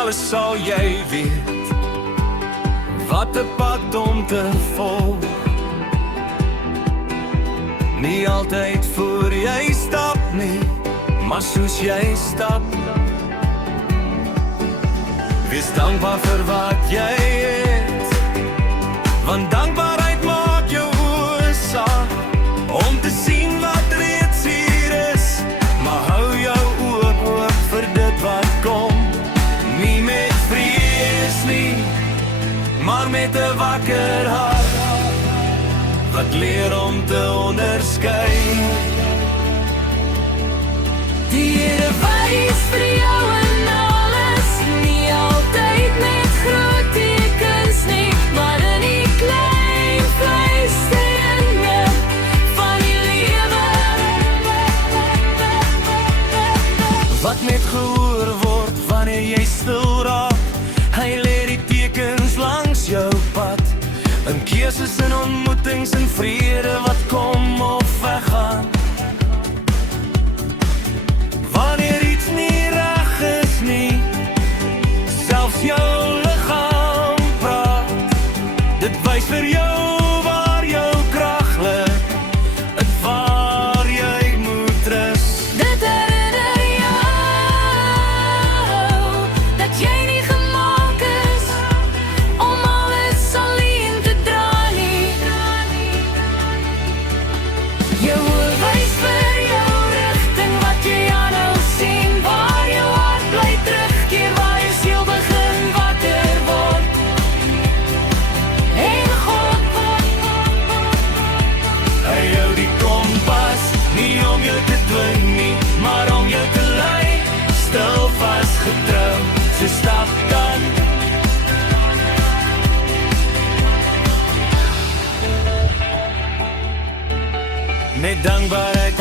alles sal jy weet wat 'n pad om te volg. Nie altyd voor jy stap nie, maar soos jy stap. Wees dankbaar vir wat jy het, want dankbaarheid maak jou oë sag om te sien wat reeds hier is. Maar hou jou oë oop vir dit wat kom, nie met vrees nie, maar met 'n wakker hart wat leer om te onderskei. Die Here wys vir jou in alles, nie altyd met groot tekens nie, maar in die klein fluisteringe van die lewe. Wat net gehoor word wanneer jy stil raak, hy lê die tekens langs jou pad, in keuses en ontmoetings en vrede wat kom of weggaan. Wanneer iets nie reg is nie, selfs jou liggaam praat, dit wys vir jou waar jou krag lê, en waar jy moet rus. Dit herinner jou dat jy nie gemaak is om alles alleen te dra nie. Jou oë wys vir jou rigting wat jy aanhou sien, waar jou hart bly terugkeer, waar jou siel begin wakker word. En God, Hy hou die kompas, nie om jou te dwing nie, maar om jou te lei, stil vasgetrou, so stap dan. Net dankbaarheid